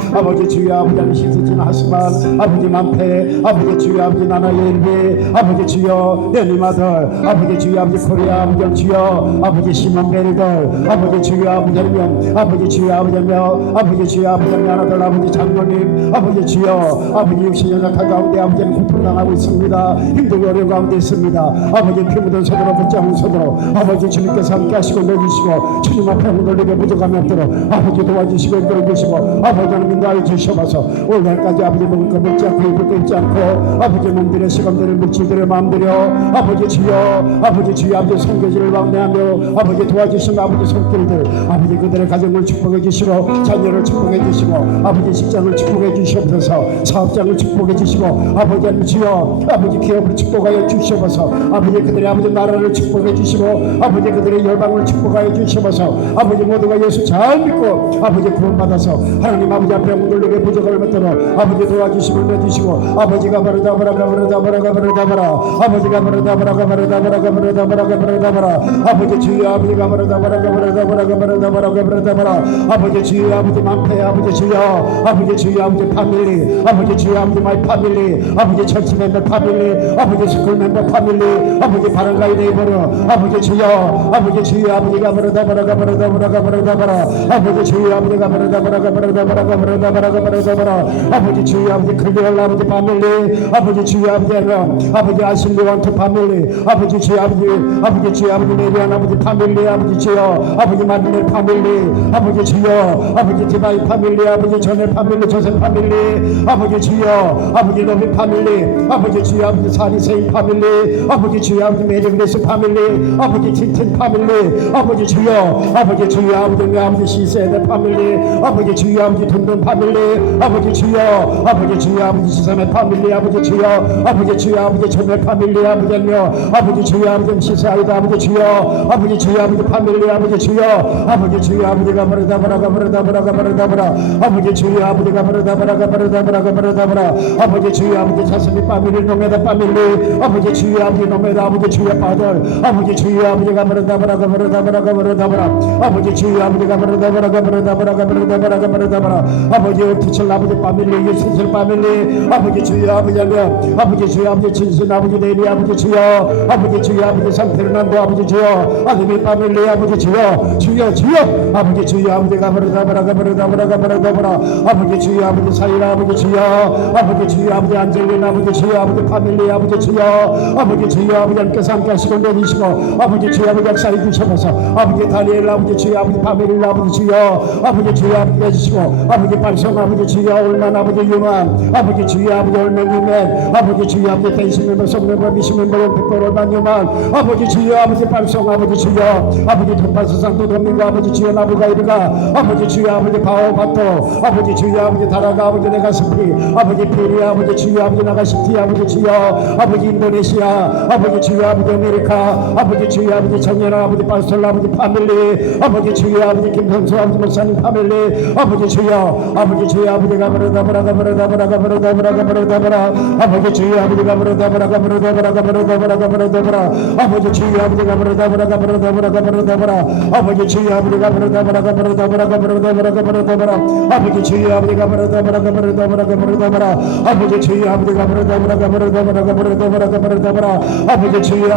아버지 하나님 시스진 하스만 아버지 만패 아버지 주여 아버지 나나의 일비 아버지 주여 내님 아들 아버지 주여 아버지 코리아 아버지 주여 아버지 시몬 베리들 아버지 주여 아버지 하나님 아버지 주여 아버지 하나님 아버지 주여 아버지 하나님 아들 아버지 장로님 아버지 주여 아버지 육신의 약한 가운데 아버지 고통당하고 있습니다. 힘들고 어려운 가운데 있습니다. 아버지 피 묻은 손으로 붙잡은 손으로 아버지 주님께서 함께 하시고 내주시고 주님 앞에 흔들리게 부족함이 없도록 아버지 도와주시고 이끌어주시고 아버지 하나님 인도하여 주셔서 오늘까지 아버지 먹을 거 먹지 않고 입을 거 입지 않고 아버지 몸들의 시간들을 물질들의 마음들여 아버지 주여 아버지 성교지를 왕래하며 아버지 도와주신 아버지 손길들 아버지 그들의 가정을 축복해 주시고 자녀를 축복해 주시고 아버지 직장을 축복해 주시옵소서. 사업장을 축복해 주시고 아버지 하나님 주여 아버지 기업을 축복하여 주시옵소서. 아버지 그들의 아버지 나라를 축복해 주시고 아버지 그들의 열방을 축복하여 주시옵소서. 아버지 모두가 예수 잘 믿고 아버지 구원받아서 하나님 아버지 앞에 오늘에게 부족함을 받도록 아버지 도와주시고 내주시고 아버지가 바르다바라 아버지가 바르다바라 아버지 주여 아버지가 바르다바라 아버지 주여 아버지 만패 아버지 주여 아버지 파밀리 아버지 주여 아버지 마이 파밀리 아버지 철치 멤버 파밀리 아버지 스쿨 멤버 파밀리 아버지 바람가이 네이버로 아버지 주여 아버지가 바르다바라 아버지 주여 아버지가 바르다바라 아버지 주여 아버지 클리얼 아버지 파밀리 아버지 주여 아버지 아실리 원투 파밀리 아버지 주여 아버지 네리안 아버지 파밀리 아버지 주여 아버지 마들레 파밀리 아버지 주여 아버지 디바이 파밀리 아버지 전엘 파밀리 조셉 파밀리 아버지 주여 아버지 노비 파밀리 아버지 주여 아버지 사리세인 파밀리 아버지 주여 아버지 메리그레스 파밀리 아버지 틴틴 파밀리 아버지 주여 아버지 시세대 파밀리 아버지 주여 아버지 돈돈 파밀리 아버지 주여 아버지 시사의 파밀리 아버지 주여 아버지 전엘 파밀리 아버지 안녕 아버지 주여 아버지 시사이다 아버지 주여 아버지 파밀리 아버지 주여 아버지가 바르다바라 아버지 주여 아버지가 바르다바라 아버지 주여 아버지 자신이 파밀리 노메다 파밀리 아버지 주여 아버지 노메다 아버지 주여 파들 아버지 주여 아버지가 바르다바라 아버지 주여 아버지가 바르다바라 아버지 오티철 아버지 파밀리 유신철 파밀리 아버지 주여 아버지 주여 아버지 진신 아버지 내리 아버지 주여 아버지 상태르난도 아버지 주여 아드미 파밀리 아버지 주여 아버지 주여 아버지가 바르다바라 아버지 주여 아버지 사이라 아버지 주여 아버지 안젤린 아버지 주여 아버지 파밀리 아버지 주여 아버지 함께서 함께 하시고 내리시고 아버지 주여 아버지 역사해 주셔서 아버지 다니엘 아버지 주여 아버지 파밀리 파밀리 아버지 주여 아버지 주여 아버지 해주시고 아버지 발성 아버지 주여 얼마나 아버지 유만 아버지 주여 아버지 얼마니면 아버지 주여 아버지 댄스 멤버 송 멤버 미시 멤버 백돌 얼마 유만 아버지 주여 아버지 발성 아버지 주여 아버지 돈바스상 도도민과 아버지 주여 나부가 이르가 아버지 주여 아버지 바오바토 아버지 주여 아버지 다라가 아버지 내가 스피 아버지 피리 아버지 주여 아버지 나가시티 아버지 주여 아버지 인도네시아 아버지 주여 아버지 아메리카 아버지 주여 아버지 정연아 아버지 파스톨 아버지 파밀리 아버지 주여 아버지 김성수 아버지 목사님 파밀리 아버지 주여 아버지 주여 아버지 가버려다버라 가버려다버라 가버려다버라 가버려다버라 아버지 주여 아버지 가버려다버라 가버려다버라 가버려다버라 가버려다버라 아버지 주여 아버지 가버려다버라 가버려다버라 가버려다버라 아버지 주여 아버지 가버려다버라 가버려다버라 가버려다버라 가버려다버라 아버지 주여 아버지 가버려다버라 가버려다버라 가버려다버라 아버지 주여 아버지 가버려다버라 가버려다버라 가버려다버라 가버려다버라 아버지 주여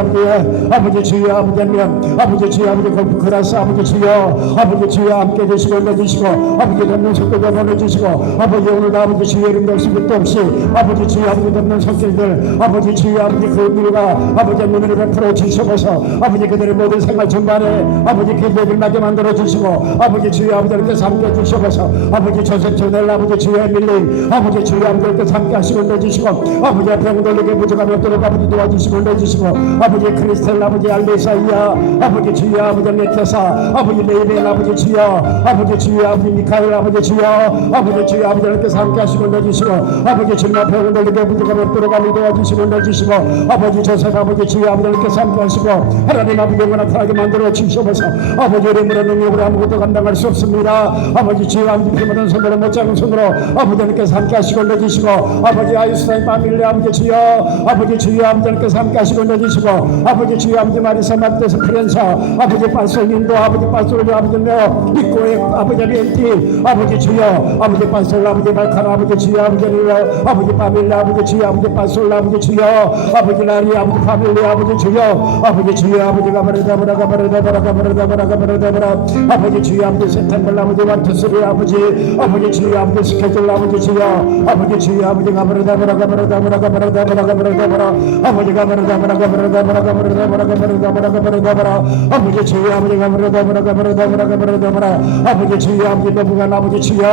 아버지 주여 아버지 하나님 아버지 주여 아버지 골프크라스 아버지 주여 아버지 주여 함께 되시고 올려주시고 아버지 돕는 성도가 보내주시고 아버지 오늘도 아버지 주여 이름도 없이 끝도 없이 아버지 주여 아버지 돕는 성도들 아버지 주여 아버지 그 일과 아버지 눈을 베풀어 주시옵소서 아버지 그들의 모든 생활 전반에 아버지 기대를 나게 만들어 주시고 아버지 주여 아버지께서 함께 주시옵소서 아버지 조셉 조넬 아버지 주여 밀린 아버지 주여 아버지께서 함께 하시고 올려주시고 아버지 앞에 온돌리게 부족함이 없도록 아버지 도와주시고 올려주시고 아버지 크리스텔 아버지 알레사이아 아버지 주여 아버지 메테사 아버지 레이벤 아버지 주여 아버지 주여 아버지 미카엘 아버지 주여 아버지 주여 아버지께서 함께 하시고 올려주시고 아버지 주님 앞에 온돌리게 부족함이 없도록 아버지 도와주시고 올려주시고 아버지 조셉 아버지 주여 아버지께서 함께 하시고 하나님 아버지 나타나게 만들어 주시옵소서 아버지 이름으로 능력으로 아무것도 감당할 수 없습니다 아버지 주여 아버지 피묻은 손으로 못 작은 손으로 아버지께서 함께 하시고 올려주시고 아버지 아이스타인 파밀리 아버지 주여 아버지 주여 아버지께서 함께 하시고 올려주시고 아버지 주여 아버지 마리사 마르테스 프렌사 아버지 파솔린도 아버지 파솔리 아버지 메어 이꼬의 아버지 렌티 아버지 주여 아버지 파솔 아버지 발칸 아버지 주여 아버지 릴러 아버지 파밀리 아버지 주여 아버지 파솔 아버지 주여 아버지 라리 아버지 파밀리 아버지 주여 아버지 주여 아버지가 버려다버라 가버려다버라 가버려다버라 가버려다버라 아버지 주여 아버지 세탄벌 아버지 완투스리 아버지 주여 아버지 스케줄 아버지 주여 아버지 주여 아버지가 버려다버라 가버려다버라 가버려다버라 가버려다버라 아버지가 버려다버라 가버려다버라 가버려다버라 가버려다버라 가버려다버라 아버지 주여 아버지가 버려다버라 가버려다버라 가버려다버라 아버지 주여 아버지 너부간 아버지 주여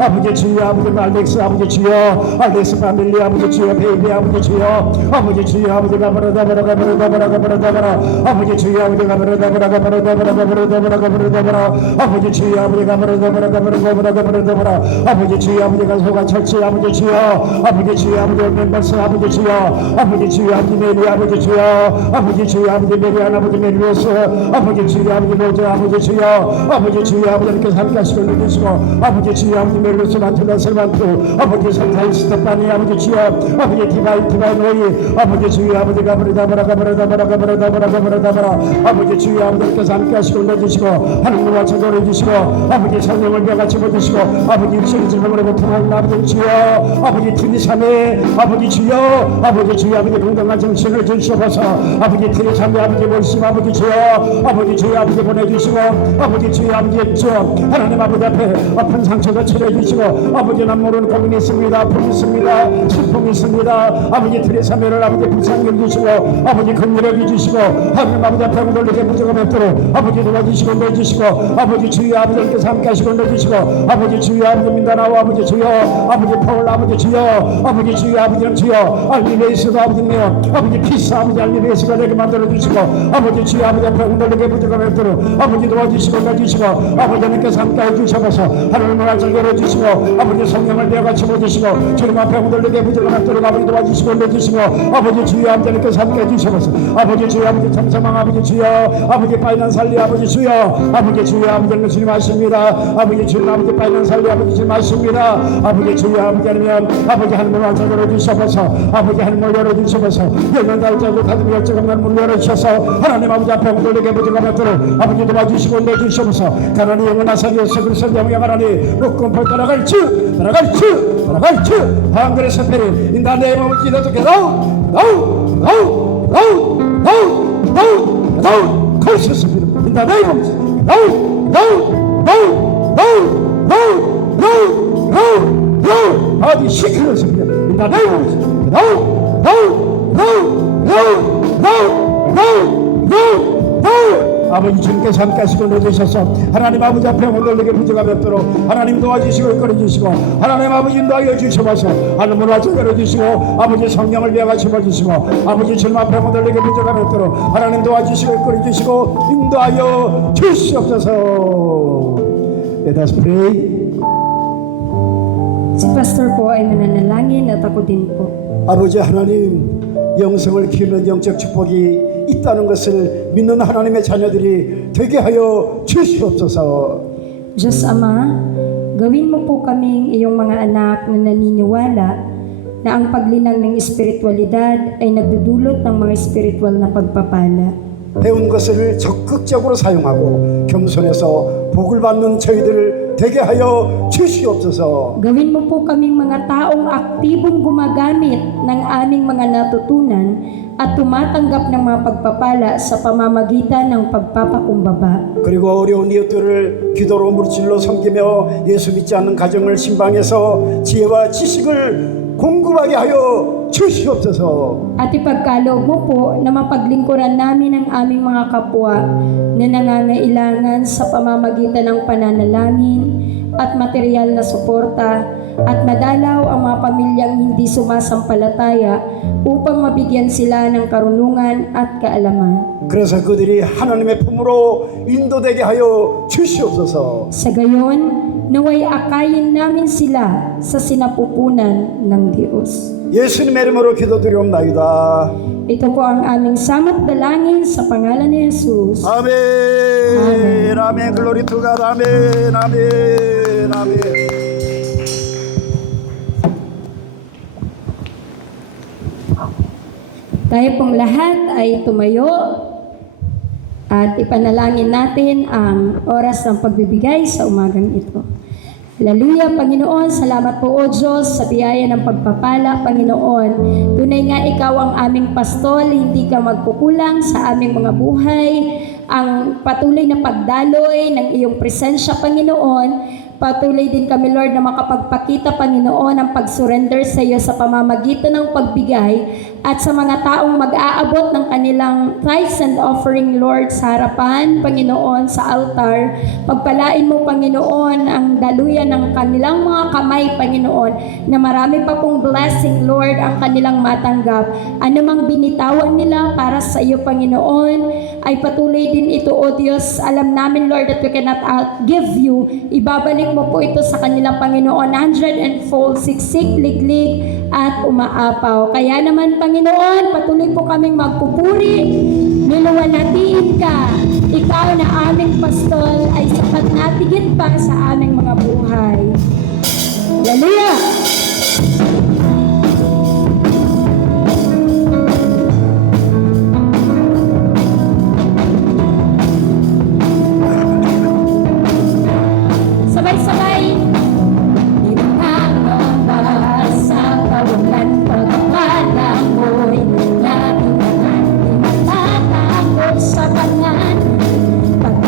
아버지 주여 아버지 알렉스 아버지 주여 알렉스 파밀리 아버지 주여 베이비 아버지 주여 아버지 주여 아버지가 버려다버라 가버려다버라 가버려다버라 아버지 주여 아버지가 버려다버라 가버려다버라 가버려다버라 가버려다버라 아버지 주여 아버지가 버려다버라 가버려다버라 가버려다버라 아버지 주여 아버지가 소가 철치 아버지 주여 아버지 주여 아버지 멤버스 아버지 주여 아버지 주여 아버지 메리 아버지 주여 아버지 주여 아버지 메리안 아버지 메리오스 아버지 주여 아버지 모조 아버지 주여 아버지 주여 아버지께서 함께 하시고 올려주시고 아버지 주여 아버지 멜로스 만투나 설만투 아버지 선타인 스테파니 아버지 주여 아버지 디바인 노이 아버지 주여 아버지가 버려다버라 가버려다버라 가버려다버라 가버려다버라 아버지 주여 아버지께서 함께 하시고 올려주시고 하나님과 천도를 해주시고 아버지 성령을 배같이 보주시고 아버지 육신의 질병으로 고통하는 아버지 주여 아버지 트리삼에 아버지 주여 아버지 주여 아버지 건강한 정신을 주시옵소서 아버지 트리삼에 아버지 몰심 아버지 주여 아버지 보내주시고 아버지 주여 아버지 주여 하나님 아버지 앞에 아픈 상처도 치료해주시고 아버지 난 모르는 고민이 있습니다 아픔이 있습니다 슬픔이 있습니다 아버지 트리삼에를 아버지 불쌍히 주시고 아버지 긍휼히 주시고 하나님 아버지 앞에 돌리게 부족함이 없도록 아버지 도와주시고 내주시고 아버지 주여 아버지께서 함께 하시고 내주시고 아버지 주여 아버지 민다나와 아버지 주여 아버지 파울 아버지 주여 아버지 주여 아버지는 주여 알리베이스도 아버지네요 아버지 피스 아버지 알리베이스가 되게 만들어주시고 아버지 주여 아버지 앞에 흔들리게 부족함이 없도록 아버지 도와주시고 내주시고 아버지님께서 함께 해주셔서 하나님을 알게 해주시고 아버지 성령을 내어같이 보주시고 주님 앞에 흔들리게 부족함이 없도록 아버지 도와주시고 내주시고 아버지 주여 아버지님께서 함께 해주셔서 아버지 주여 아버지 참사망 아버지 주여 아버지 파이난살리 아버지 주여 아버지 주여 아버지는 주님 아십니다 아버지 주님 아버지 파이난살리 아버지 주님 아십니다 아버지 주여 아버지 아니면 아버지 하나님을 완전 열어주셔서 아버지 하나님을 열어주셔서 예전 달자고 다듬이 열정한 문을 열어주셔서 하나님 아버지 앞에 흔들리게 부족함이 없도록 아버지 도와주시고 내주셔서 가난이 영원하사 예수 그리스도 영광 하나님 목금포 따라갈지 한글의 세페린 in the name of Jesus no curses in the name of Jesus no 어디 시키면서 in the name of Jesus no 아버지 주님께서 함께 하시고 내주셔서 하나님 아버지 앞에 온돌리게 부족함이 없도록 하나님 도와주시고 이끌어주시고 하나님 아버지 인도하여 주셔서 하나님 문화적 열어주시고 아버지 성령을 위하여 심어주시고 아버지 주님 앞에 온돌리게 부족함이 없도록 하나님 도와주시고 이끌어주시고 인도하여 주시옵소서. Let us pray. Si Pastor po ay mananalangin at ako din po. 아버지 하나님 영성을 키우는 영적 축복이 있다는 것을 믿는 하나님의 자녀들이 되게 하여 주시옵소서. Diyos Ama, gawin mo po kaming iyong mga anak na naniniwala na ang paglinang ng espiritualidad ay nagdudulot ng mga espiritual na pagpapala. 배운 것을 적극적으로 사용하고 겸손해서 복을 받는 저희들 되게 하여 주시옵소서. Gawin mo po kaming mga taong aktibong gumagamit ng aming mga natutunan at tumatanggap ng mga pagpapala sa pamamagitan ng pagpapakumbaba. 그리고 어려운 이웃들을 기도로 물질로 섬기며 예수 믿지 않는 가정을 신방해서 지혜와 지식을 공급하게 하여 주시옵소서. At ipagkaloob mo po na mapaglingkuran namin ang aming mga kapwa na nangangailangan sa pamamagitan ng pananalangin at material na suporta at madalaw ang mga pamilyang hindi sumasampalataya upang mabigyan sila ng karunungan at kaalaman. 그래서 그들이 하나님의 품으로 인도되게 하여 주시옵소서. Sa gayon, naway akayin namin sila sa sinapupunan ng Diyos. 예수님의 이름으로 기도드리옵나이다. Ito po ang aming samot dalangin sa pangalan ni Jesus. 아멘. 아멘. 아멘. 글로리 투 갓. 아멘. 아멘. 아멘. Tayo pong lahat ay tumayo at ipanalangin natin ang oras ng pagbibigay sa umagang ito. Hallelujah, Panginoon, salamat po o Diyos sa biyaya ng pagpapala, Panginoon. Tunay nga ikaw ang aming pastol, hindi ka magkukulang sa aming mga buhay. Ang patuloy na pagdaloy ng iyong presensya, Panginoon. Patuloy din kami, Lord, na makapagpakita, Panginoon, ang pag-surrender sa iyo sa pamamagitan ng pagbigay at sa mga taong mag-aabot ng kanilang tithes and offering, Lord, sa harapan, Panginoon, sa altar. Pagpalain mo, Panginoon, ang daluyan ng kanilang mga kamay, Panginoon, na marami pa pong blessing, Lord, ang kanilang matanggap. Anumang binitawan nila para sa iyo, Panginoon, ay patuloy din ito, O Diyos. Alam namin, Lord, that we cannot outgive you. Ibabalik mo po ito sa kanilang Panginoon, 100-fold, siksik, liglig, at umaapaw. Kaya naman, Panginoon, patuloy po kaming magpupuri, niluwalhatiin ka. Ikaw na aming pastol ay sapat na tigit pa sa aming mga buhay. Hallelujah!